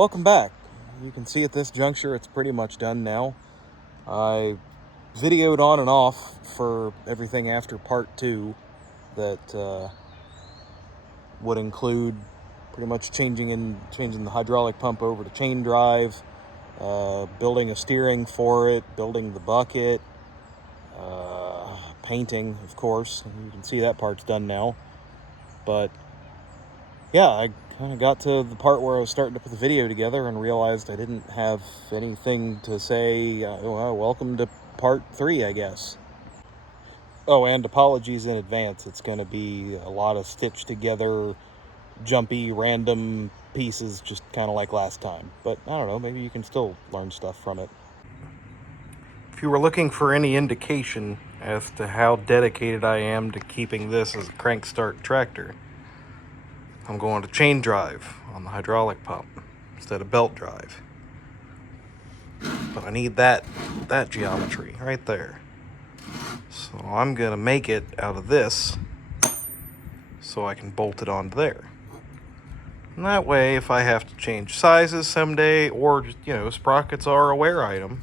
Welcome back. You can see at this juncture it's pretty much done now. I videoed on and off for everything after part 2 that would include pretty much changing the hydraulic pump over to chain drive, building a steering for it, building the bucket, painting, of course. You can see that part's done now. But yeah, I kind of got to the part where I was starting to put the video together and realized I didn't have anything to say. Well, welcome to part 3, I guess. Oh, and apologies in advance. It's going to be a lot of stitched together, jumpy, random pieces, just kind of like last time. But I don't know, maybe you can still learn stuff from it. If you were looking for any indication as to how dedicated I am to keeping this as a crank start tractor, I'm going to chain drive on the hydraulic pump instead of belt drive. But I need that geometry right there. So I'm going to make it out of this so I can bolt it onto there. And that way, if I have to change sizes someday, or just, sprockets are a wear item,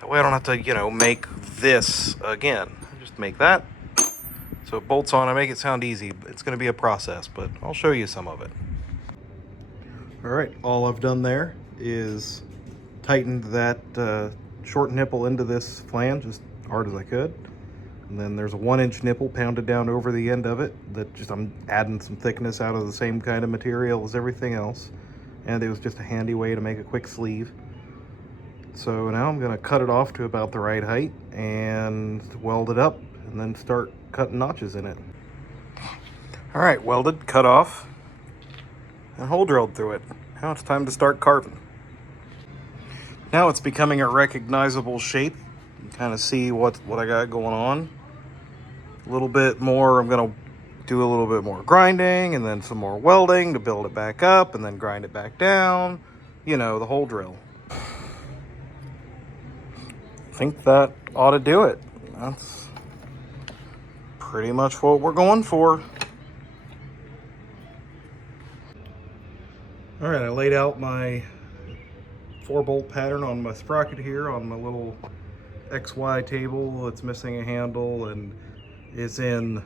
that way I don't have to, make this again. I just make that. So it bolts on. I make it sound easy. It's going to be a process, but I'll show you some of it. All right, all I've done there is tightened that short nipple into this flange as hard as I could. And then there's a 1-inch nipple pounded down over the end of it that I'm adding some thickness out of the same kind of material as everything else. And it was just a handy way to make a quick sleeve. So now I'm going to cut it off to about the right height and weld it up and then start cutting notches in it. All right, welded, cut off, and hole drilled through it. Now it's time to start carving. Now it's becoming a recognizable shape. You can kind of see what I got going on. A little bit more, I'm going to do a little bit more grinding and then some more welding to build it back up and then grind it back down. The whole drill. I think that ought to do it. That's pretty much what we're going for. All right, I laid out my 4-bolt pattern on my sprocket here on my little XY table. It's missing a handle and is in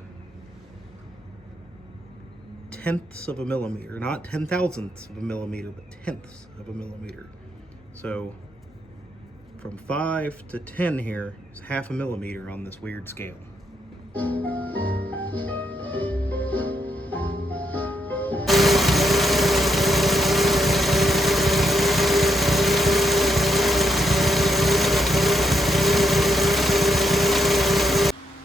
tenths of a millimeter, not 10,000ths of a millimeter, but tenths of a millimeter. So from 5 to 10 here is half a millimeter on this weird scale.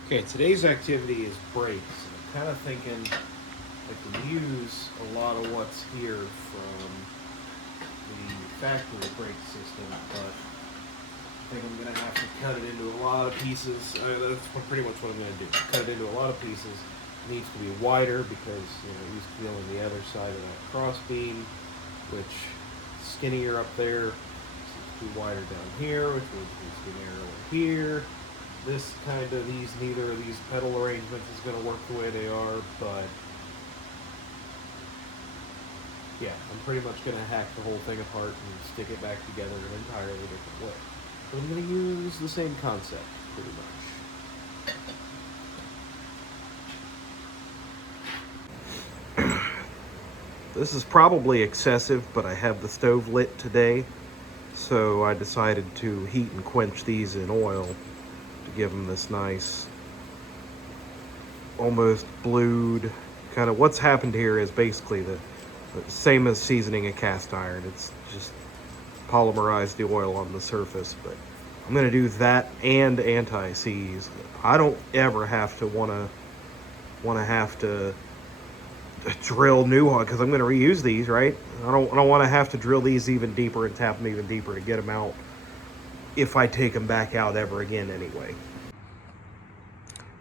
Okay, today's activity is brakes. I'm kind of thinking I can use a lot of what's here from the factory brake system, but I think I'm going to have to cut it into a lot of pieces. That's pretty much what I'm going to do. Cut it into a lot of pieces. It needs to be wider because it used to be on the other side of that cross beam, which is skinnier up there. So it's be wider down here, which needs to be narrower here. This neither of these pedal arrangements is going to work the way they are, but yeah, I'm pretty much going to hack the whole thing apart and stick it back together in an entirely different way. But I'm going to use the same concept, pretty much. This is probably excessive, but I have the stove lit today, so I decided to heat and quench these in oil to give them this nice, almost blued kind of. What's happened here is basically the same as seasoning a cast iron. It's just polymerized the oil on the surface, but I'm going to do that and anti-seize. I don't ever have to have to drill new ones because I'm going to reuse these, right? I don't want to have to drill these even deeper and tap them even deeper to get them out if I take them back out ever again anyway.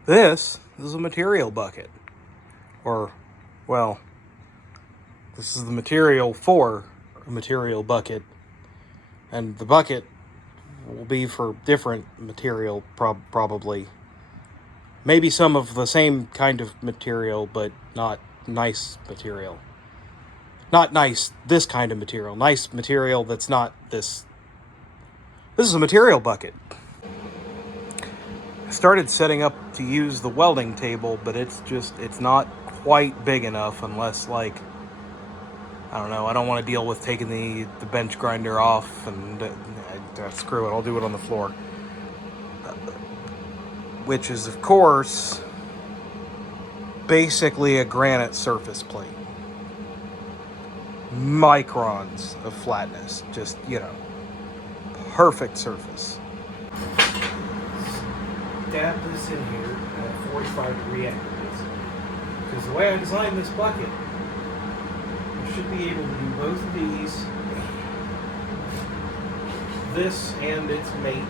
This is a material bucket. Or, well, this is the material for a material bucket. And the bucket will be for different material, probably. Maybe some of the same kind of material, but not nice material. Not nice, this kind of material. Nice material that's not this. This is a material bucket. I started setting up to use the welding table, but it's not quite big enough unless, like, I don't know, I don't want to deal with taking the bench grinder off and screw it, I'll do it on the floor. Which is, of course, basically a granite surface plate. Microns of flatness, just, perfect surface. Dab this in here at 45-degree angles, because the way I designed this bucket, I should be able to do both of these, this and its mate,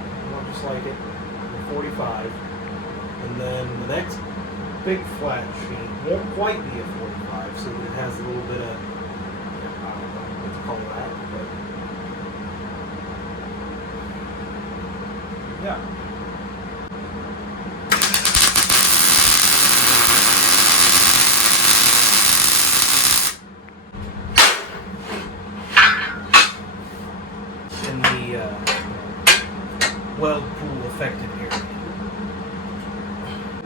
just like it, at 45, and then the next big flat sheet won't quite be a 45, so that it has a little bit of, I don't know what to call that, but yeah. In the weld pool affected area.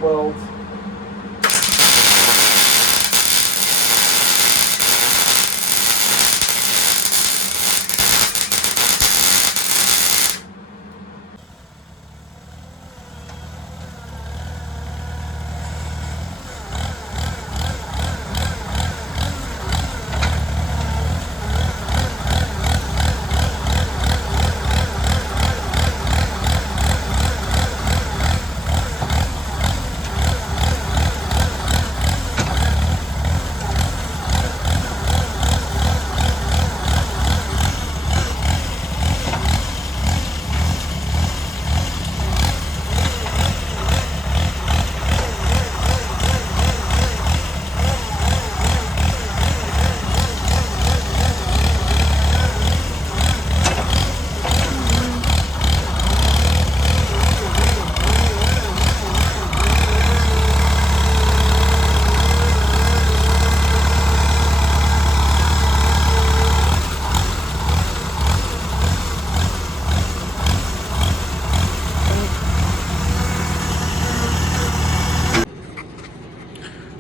Weld.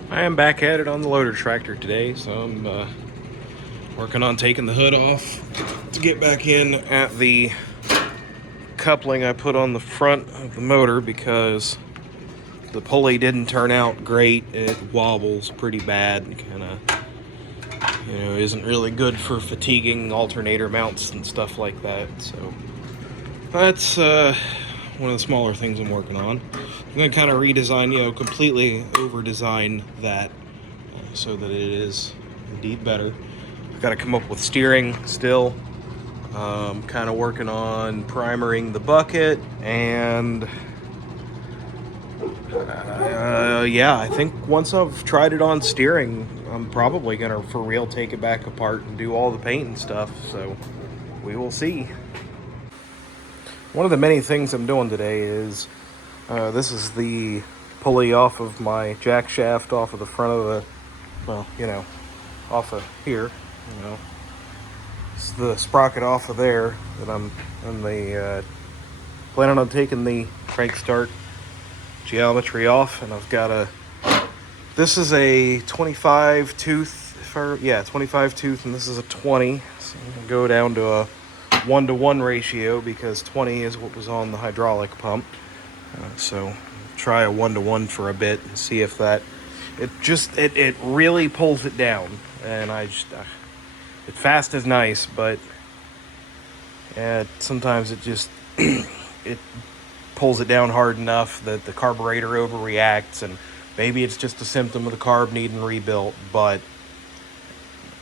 I am back at it on the loader tractor today, so I'm working on taking the hood off to get back in at the coupling I put on the front of the motor, because the pulley didn't turn out great. It wobbles pretty bad and kind of, isn't really good for fatiguing alternator mounts and stuff like that. So that's one of the smaller things I'm working on. I'm going to kind of redesign, completely over-design that so that it is indeed better. I've got to come up with steering still. Kind of working on primering the bucket, and yeah, I think once I've tried it on steering, I'm probably going to, for real, take it back apart and do all the paint and stuff, so we will see. One of the many things I'm doing today is, this is the pulley off of my jack shaft, off of the front of the, off of here, It's the sprocket off of there that I'm planning on taking the crank start geometry off, and I've got this is a 25 tooth, 25 tooth, and this is a 20, so I'm gonna go down to a 1-to-1 ratio, because 20 is what was on the hydraulic pump. So try a 1-to-1 for a bit and see if that, it really pulls it down. And it's fast is nice, but sometimes it just it pulls it down hard enough that the carburetor overreacts, and maybe it's just a symptom of the carb needing rebuilt, but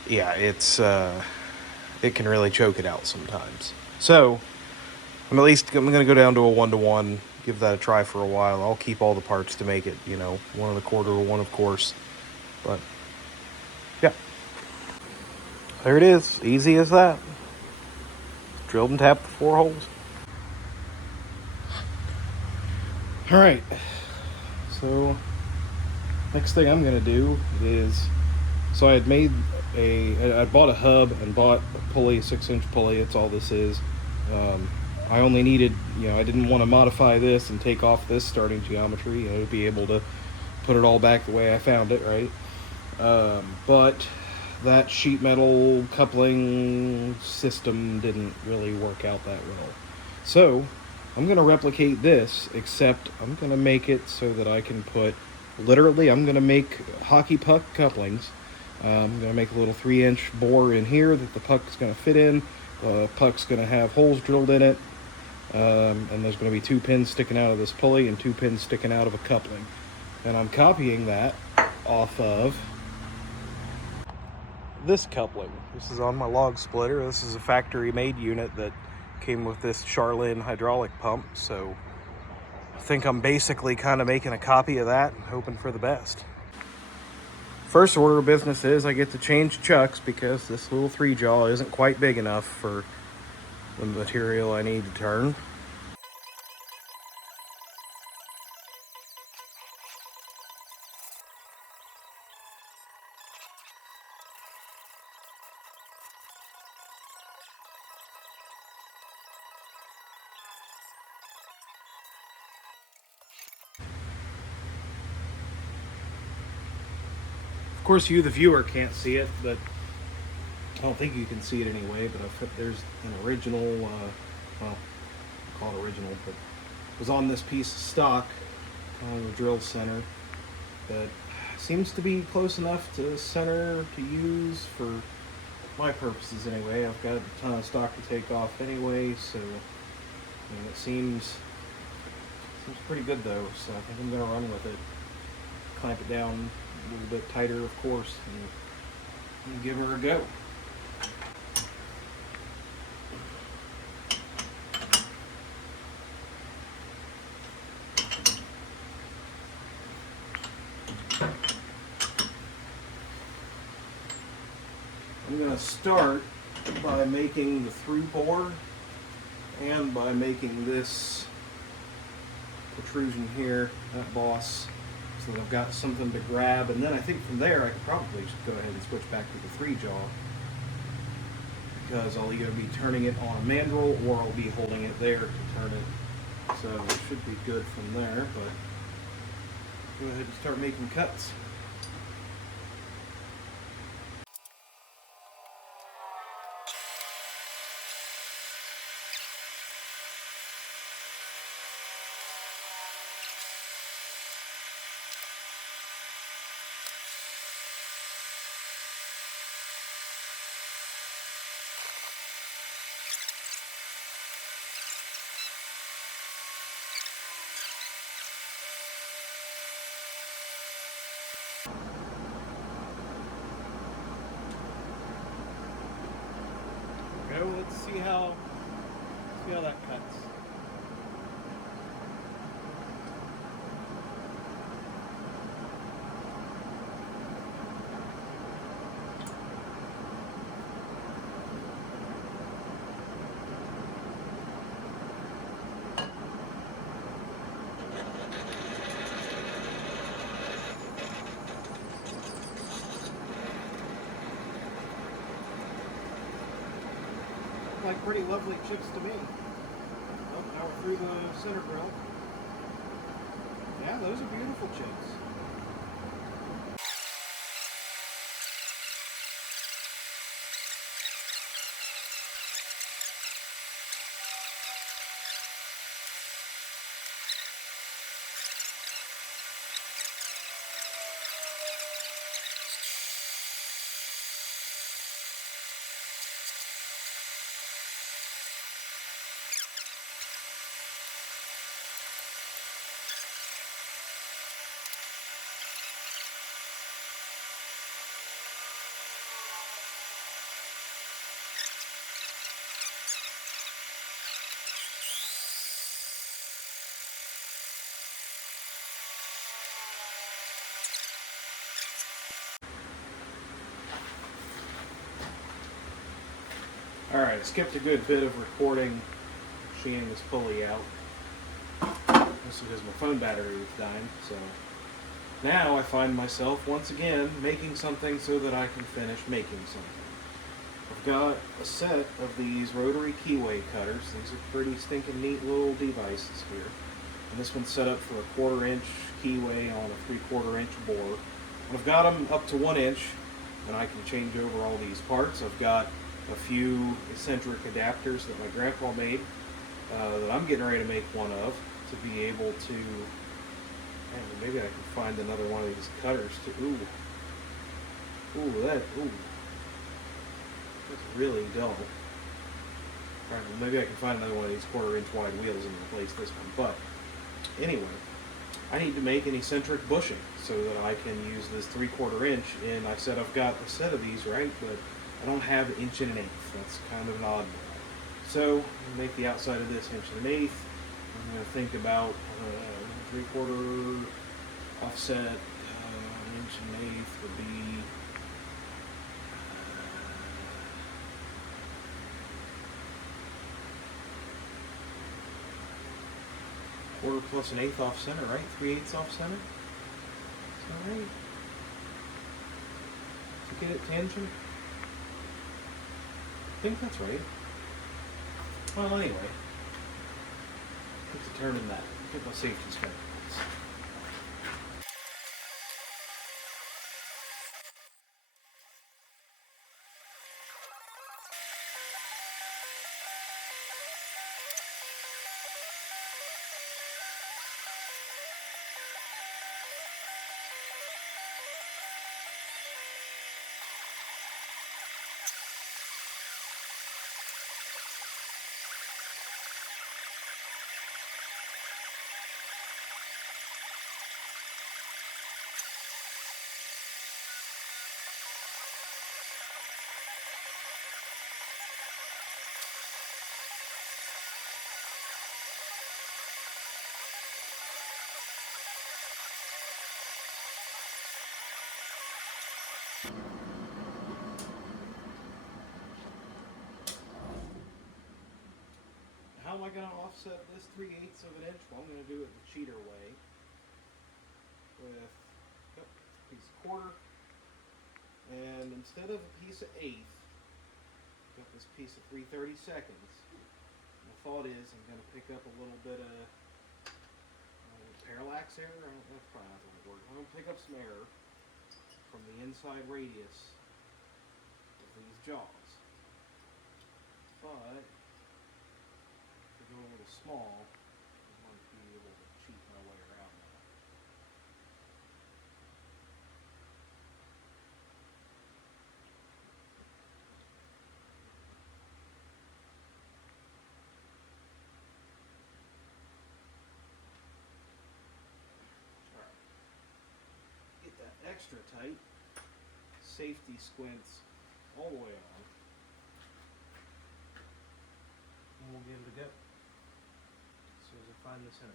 yeah, it can really choke it out sometimes. So I'm going to go down to a 1-to-1, give that a try for a while. I'll keep all the parts to make it, 1 1/4 or 1, of course. But yeah, there it is. Easy as that. Drilled and tapped the 4 holes. All right. So next thing I'm going to do is, so I had made I bought a hub and bought a pulley, 6-inch pulley. That's all this is. I only needed, I didn't want to modify this and take off this starting geometry, to be able to put it all back the way I found it, right? But that sheet metal coupling system didn't really work out that well. So I'm going to replicate this, except I'm going to make it so that I can put, literally, I'm going to make hockey puck couplings. I'm going to make a little 3-inch bore in here that the puck's going to fit in. The puck's going to have holes drilled in it. And there's going to be 2 pins sticking out of this pulley and 2 pins sticking out of a coupling. And I'm copying that off of this coupling. This is on my log splitter. This is a factory made unit that came with this Charlin hydraulic pump. So I think I'm basically kind of making a copy of that and hoping for the best. First order of business is I get to change chucks because this little 3-jaw isn't quite big enough for the material I need to turn. Of course, you, the viewer, can't see it, but I don't think you can see it anyway. But there's an original, well, I'll call it original, but it was on this piece of stock, kind of a drill center that seems to be close enough to center to use for my purposes anyway. I've got a ton of stock to take off anyway, so it seems pretty good though. So I think I'm gonna run with it. Clamp it down a little bit tighter, of course, and give her a go. I'm going to start by making the through bore and by making this protrusion here, that boss, so that I've got something to grab, and then I think from there I could probably just go ahead and switch back to the 3-jaw, because I'll either be turning it on a mandrel or I'll be holding it there to turn it, so it should be good from there. But go ahead and start making cuts. Okay, well, let's see how that cuts. Like pretty lovely chips to me. Oh, now we're through the center grill. Yeah, those are beautiful chips. Alright, I skipped a good bit of recording machining this pulley out. This is because my phone battery was dying, so Now I find myself once again making something so that I can finish making something. I've got a set of these rotary Keyway cutters. These are pretty stinking neat little devices here. And this one's set up for a 1/4 inch Keyway on a 3/4 inch bore. And I've got them up to 1 inch, and I can change over all these parts. I've got a few eccentric adapters that my grandpa made that I'm getting ready to make one of to be able to. Maybe I can find another one of these cutters too. Ooh, that's really dull. Right, well, maybe I can find another one of these 1/4 inch wide wheels and replace this one. But anyway, I need to make an eccentric bushing so that I can use this 3/4 inch. And I said I've got a set of these, right? But I don't have 1 1/8 inch. That's kind of an oddball. So I'm gonna make the outside of this 1 1/8 inch. I'm going to think about 3/4 offset, 1 1/8 inch would be 1/4 plus 1/8 off center, right? 3/8 off center. Is that right? To get it tangent? I think that's right. Well, anyway, let's determine that. Get my safety strap. How am I going to offset this 3/8 of an inch? Well, I'm going to do it the cheater way with a piece of 1/4, and instead of a piece of 1/8, got this piece of 3/32. My thought is I'm going to pick up a little bit of parallax error. That's probably not the right word. I'm going to pick up some error from the inside radius of these jaws, but go a little small, I might be able to cheat my way around that. Alright. Get that extra tight. Safety squints all the way on. And we'll give it a go. As soon as I find the center.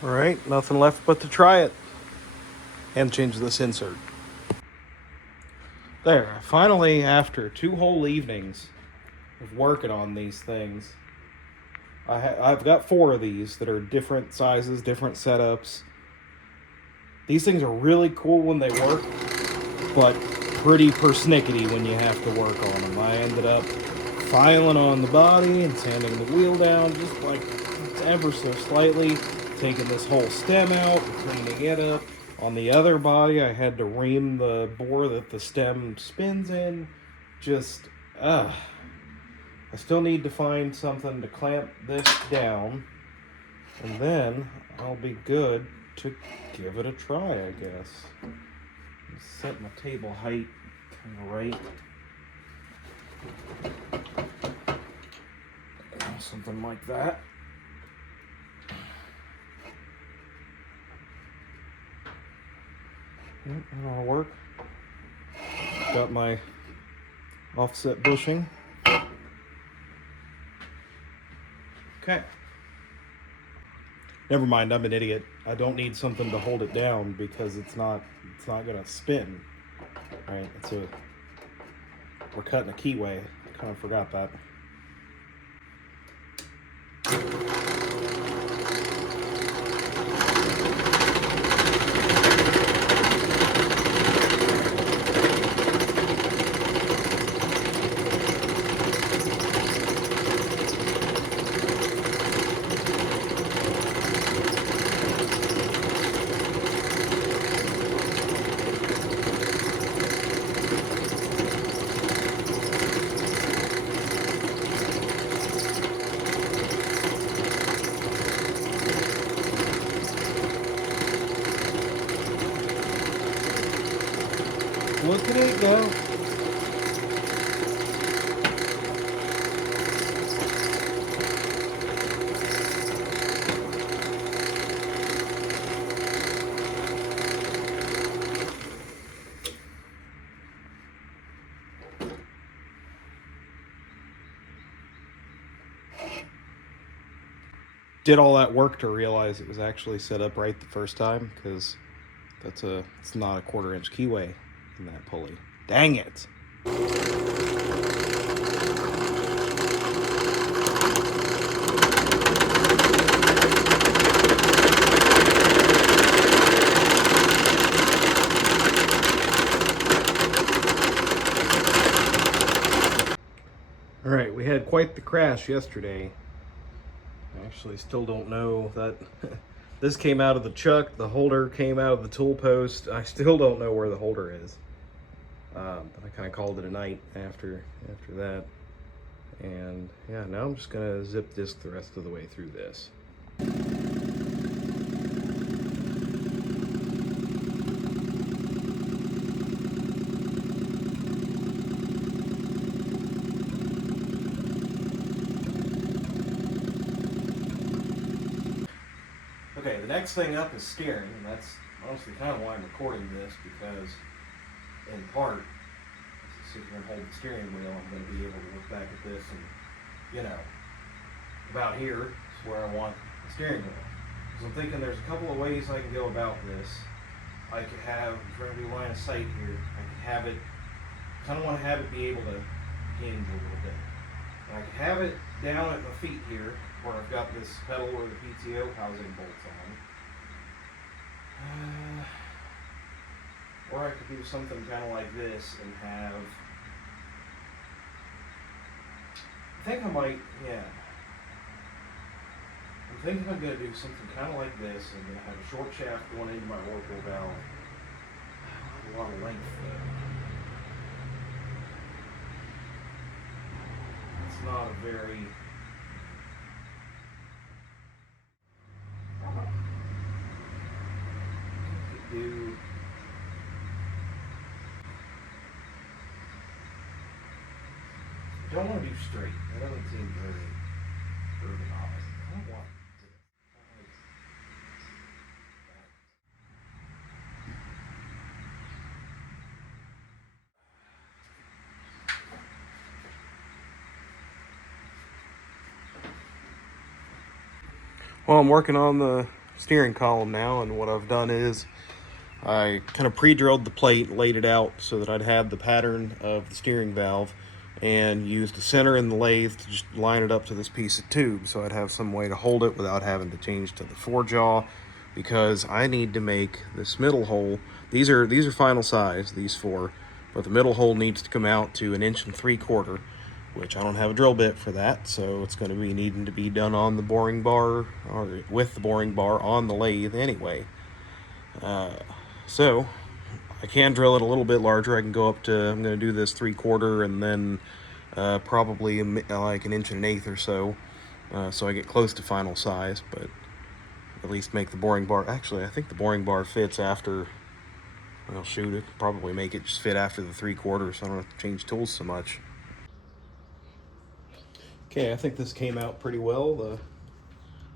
All right, nothing left but to try it and change this insert. There, finally, after 2 whole evenings of working on these things, I've got 4 of these that are different sizes, different setups. These things are really cool when they work, but pretty persnickety when you have to work on them. I ended up filing on the body and sanding the wheel down just like ever so slightly, taking this whole stem out and cleaning it up. On the other body, I had to ream the bore that the stem spins in. Just, I still need to find something to clamp this down, and then I'll be good to give it a try, I guess. Set my table height kind of right. Something like that. Yep, that'll work. Got my offset bushing. Okay. Never mind, I'm an idiot. I don't need something to hold it down because it's not gonna spin. Right? We're cutting a Keyway. I kind of forgot that. Look at it go. Did all that work to realize it was actually set up right the first time, because it's not a 1/4-inch Keyway in that pulley. Dang it. All right, we had quite the crash yesterday. I actually still don't know that this came out of the chuck, the holder came out of the tool post. I still don't know where the holder is. But I kind of called it a night after that. And yeah, now I'm just gonna zip disc the rest of the way through this. Okay, the next thing up is steering, and that's honestly kind of why I'm recording this, because in part, as I sit here and hold the steering wheel, I'm going to be able to look back at this and, about here is where I want the steering wheel. So I'm thinking there's a couple of ways I can go about this. I could have, I'm trying to do line of sight here, I could have it, kind of want to have it be able to hinge a little bit. And I could have it down at my feet here, where I've got this pedal where the PTO housing bolts on. Or I could do something kind of like this and have, I think I might, yeah. I'm thinking I'm going to do something kind of like this. I'm going to have a short shaft going into my orbital valve. I don't have a lot of length though. It's not a very... I don't want to do straight. That doesn't seem very ergonomic. I don't want Well, I'm working on the steering column now, and what I've done is I kind of pre-drilled the plate, laid it out so that I'd have the pattern of the steering valve, and used a center in the lathe to just line it up to this piece of tube so I'd have some way to hold it without having to change to the forejaw, because I need to make this middle hole. These are final size, these four, but the middle hole needs to come out to 1 3/4 inches, which I don't have a drill bit for that, so it's going to be needing to be done on the boring bar, or with the boring bar on the lathe anyway. So I can drill it a little bit larger. I can go up to, I'm going to do this 3/4 and then probably like 1 1/8 inches or so, so I get close to final size, but at least make the boring bar. Actually, I think the boring bar fits after, well, shoot, it probably make it just fit after the 3/4, so I don't have to change tools so much. Okay, I think this came out pretty well. The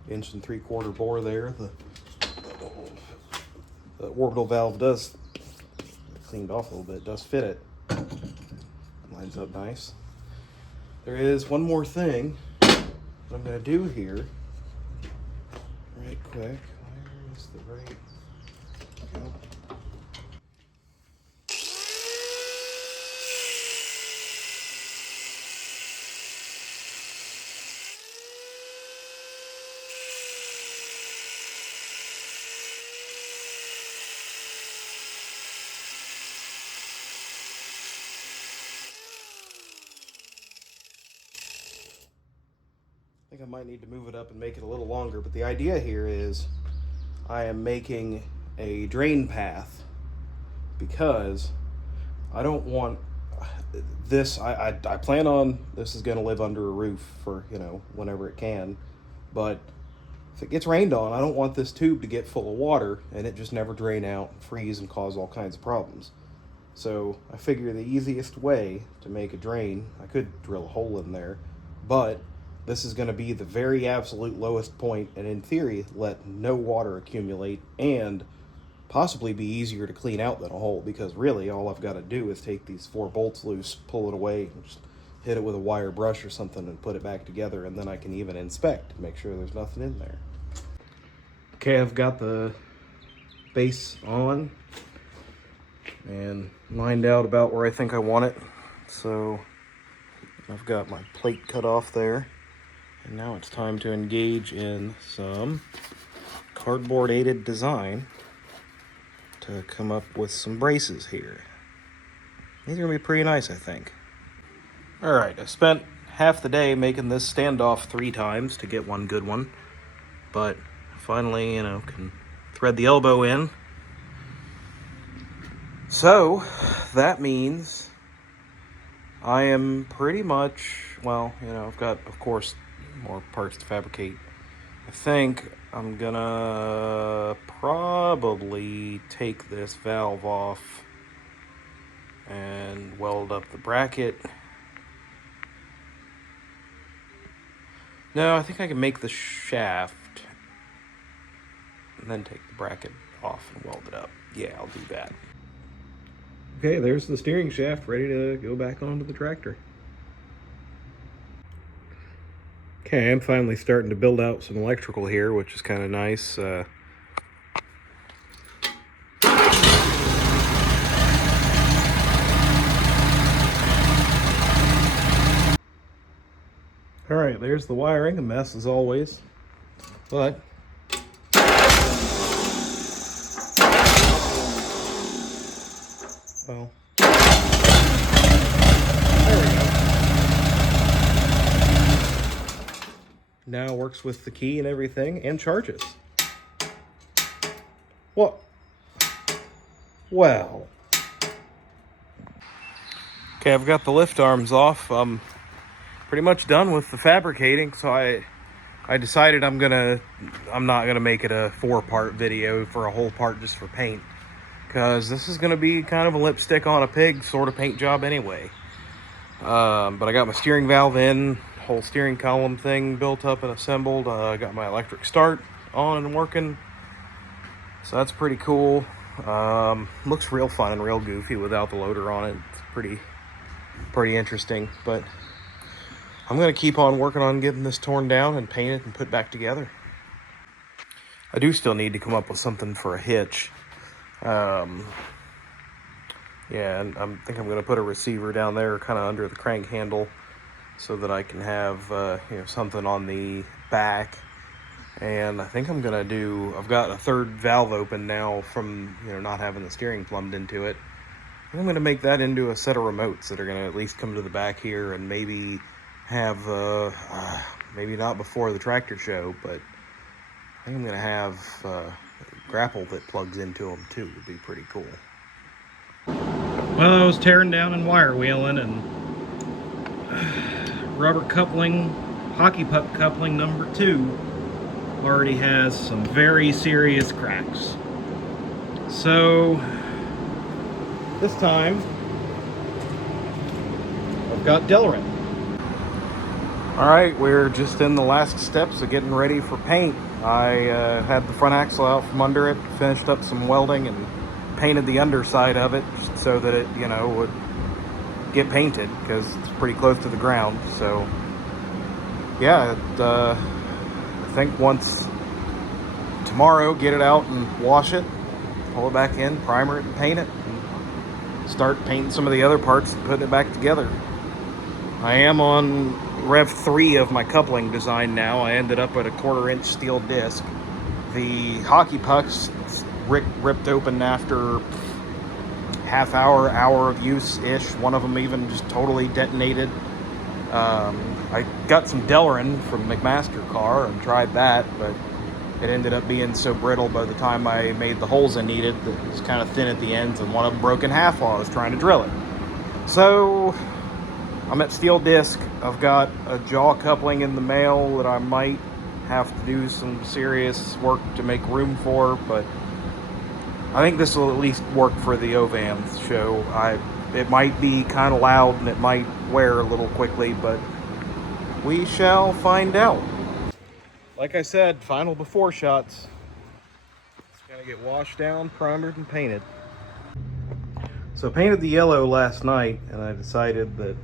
1 3/4 inch bore there. The orbital valve does, cleaned off a little bit, does fit it. Lines up nice. There is one more thing that I'm going to do here. Right quick. Where is the right? Go. I think I might need to move it up and make it a little longer, but the idea here is I am making a drain path because I don't want this. I plan on this is going to live under a roof for, you know, whenever it can, but if it gets rained on, I don't want this tube to get full of water and it just never drain out, freeze, and cause all kinds of problems. So I figure the easiest way to make a drain, I could drill a hole in there, but this is going to be the very absolute lowest point, and in theory let no water accumulate and possibly be easier to clean out than a hole, because really all I've got to do is take these 4 bolts loose, pull it away, and just hit it with a wire brush or something and put it back together, and then I can even inspect to make sure there's nothing in there. Okay, I've got the base on and lined out about where I think I want it. So I've got my plate cut off there. And now it's time to engage in some cardboard aided design to come up with some braces here. These are gonna be pretty nice, I think. All right, I spent half the day making this standoff 3 times to get one good one, but finally, you know, can thread the elbow in. So that means I am pretty much, well, you know, I've got, of course, more parts to fabricate. I think I'm gonna probably take this valve off and weld up the bracket. No, I think I can make the shaft and then take the bracket off and weld it up. Yeah, I'll do that. Okay, there's the steering shaft ready to go back onto the tractor. Okay, I'm finally starting to build out some electrical here, which is kind of nice. All right, there's the wiring, a mess as always, but well, there we go. Now works with the key and everything, and charges. What? Well. Okay, I've got the lift arms off. I'm pretty much done with the fabricating, so I decided I'm not gonna make it a 4-part video for a whole part just for paint, because this is gonna be kind of a lipstick on a pig sort of paint job anyway. But I got my steering valve in, whole steering column thing built up and assembled. I got my electric start on and working, so that's pretty cool. Looks real fun and real goofy without the loader on it. It's pretty interesting, but I'm gonna keep on working on getting this torn down and painted and put back together. I do still need to come up with something for a hitch. Yeah, and I think I'm going to put a receiver down there kind of under the crank handle so that I can have something on the back. And I think I'm going to do, I've got a third valve open now from not having the steering plumbed into it. I'm going to make that into a set of remotes that are going to at least come to the back here, and maybe have, maybe not before the tractor show, but I think I'm going to have a grapple that plugs into them too. Would be pretty cool. Well, I was tearing down and wire wheeling, and rubber coupling, hockey puck coupling number 2 already has some very serious cracks. So this time I've got Delrin. Alright, we're just in the last steps of getting ready for paint. I had the front axle out from under it, finished up some welding, and painted the underside of it just so that it, would get painted, because it's pretty close to the ground. So yeah, I think once tomorrow, get it out and wash it, pull it back in, primer it, and paint it, and start painting some of the other parts and putting it back together. I am on Rev 3 of my coupling design now. I ended up at a 1/4-inch steel disc. The hockey pucks ripped open after hour of use-ish. One of them even just totally detonated. I got some Delrin from McMaster car and tried that, but it ended up being so brittle by the time I made the holes I needed that it was kind of thin at the ends, and one of them broke in half while I was trying to drill it. So I'm at steel disc. I've got a jaw coupling in the mail that I might have to do some serious work to make room for, but I think this will at least work for the OVAM show. It might be kind of loud and it might wear a little quickly, but we shall find out. Like I said, final before shots. It's gonna get washed down, primered, and painted. So I painted the yellow last night, and I decided that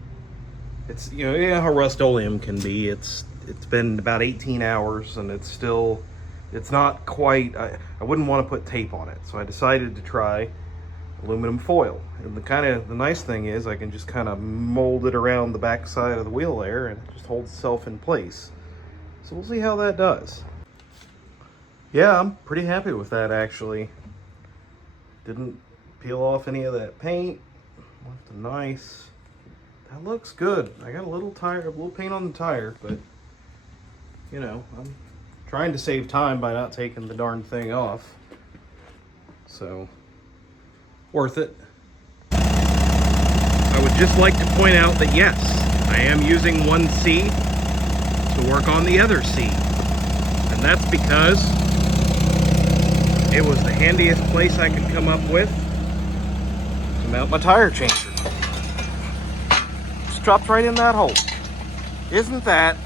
it's, how rust-oleum can be. It's been about 18 hours and it's not quite, I wouldn't want to put tape on it. So I decided to try aluminum foil. And the nice thing is I can just kind of mold it around the back side of the wheel there, and it just holds itself in place. So we'll see how that does. Yeah, I'm pretty happy with that, actually. Didn't peel off any of that paint. Left a nice. That looks good. I got a little paint on the tire, but I'm trying to save time by not taking the darn thing off. So, worth it. I would just like to point out that yes, I am using one C to work on the other C. And that's because it was the handiest place I could come up with to mount my tire changer. Just drops right in that hole. Isn't that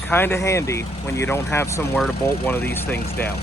kind of handy when you don't have somewhere to bolt one of these things down?